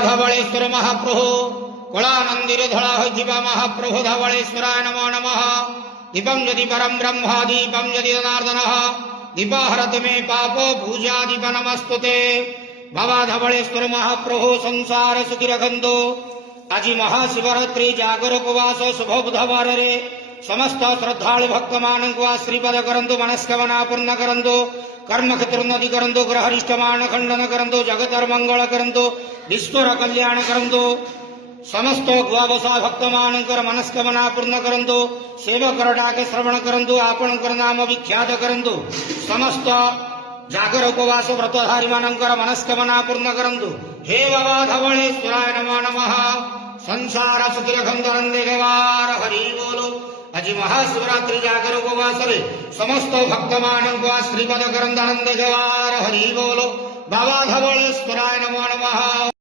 धवळेश्वर महाप्रभु कला मंदिर धड़ा होइथिबा महाप्रभु धवळेश्वराय नमो नमः। दीपम यदि परम ब्रह्म दीपम यदि जनार्दनः दीपहरति मे पाप पूजा दीप नमस्तुते। बाबा धवळेश्वर महाप्रभु संसार सुखी रखंतु। आज महाशिवरात्रि जागर उपवास शुभ बुधवार रे समस्त श्रद्धालु भक्त मानक श्रीपद करंतु मनस्कामना पूर्ण करंतु कर्म क्षेत्रोन्नति करंतु ग्रहरिष्टमान खंडन करंतु जगतर मंगल करंतु ईश्वर कल्याण करंतु समस्त द्वादशा भक्त मानकर मनस्कामना पूर्ण करंतु सेवक डाक श्रवण करंतु आपणकर नाम विख्यात करंतु समस्त जागर उपवास व्रतधारी मानकर मनस्कामना पूर्ण करंतु। हे बाबा धवळेश्वराय नमो नमः। संसार सुखी रखंतु आनंदे देवार हरि बोलो। आज महाशिवरात्रि जागर उपवास रे समस्त भक्त मानक श्रीपद करंतु आनंदे देवार हरि बोलो। बाबा धवळेश्वराय नमो नमः।